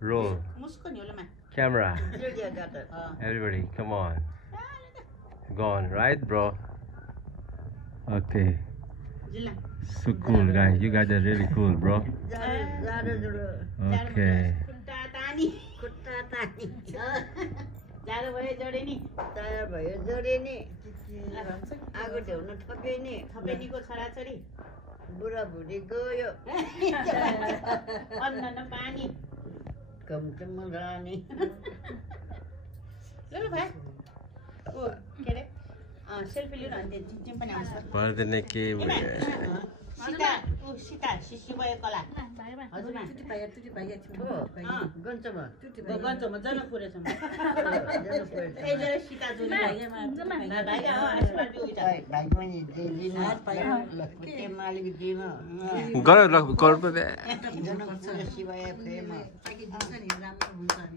Roll. Camera. Everybody, come on. Gone, right, bro? Okay. So cool, guys. You guys are really cool, bro. Okay. बुढा बुढी गयो अन्न न पानी कमचम रानी ल भाइ ओ के रे सेल्फी लिन अनि जिम पनि आउँछ पर्दैन के सीता ओ सीता शिशि भयो कला हजुर तुटी भाइ गन्छमा जनकपुर छ ए जरा सीता जुनी भाइ आशीर्वाद दिउ भाइ पनि दिनु के मालिक दिन गर गर्नु दे जनकपुर शिवाय प्रेम राम्रो हुन्छ नि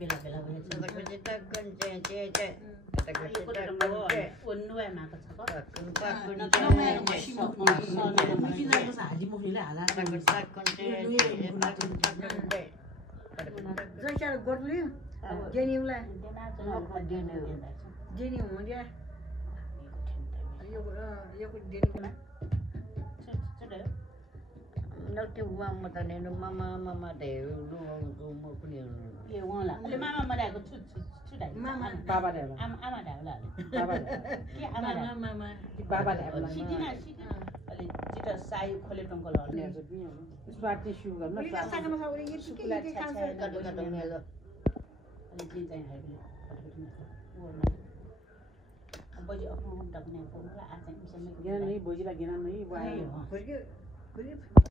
बेला बेला भयो तक गन्छ Nanti uang mata ni mama deh lu punya. Iya uang lah. Kalau mama dah aku sudah. Mama. Bapa dah. Ama dah lah. Bapa dah. Iya ama dah. Mama. Bapa dah. Siti. Kalau kita sayu khole tongkol lah. Swati sugar. Kita sangat masa orang itu kita cancer. Kado ni lo. Kalau kita yang hari ni. Boji aku nak nak ni. Kalau asal macam ni. Gina ni boji lagi na ni. Wah.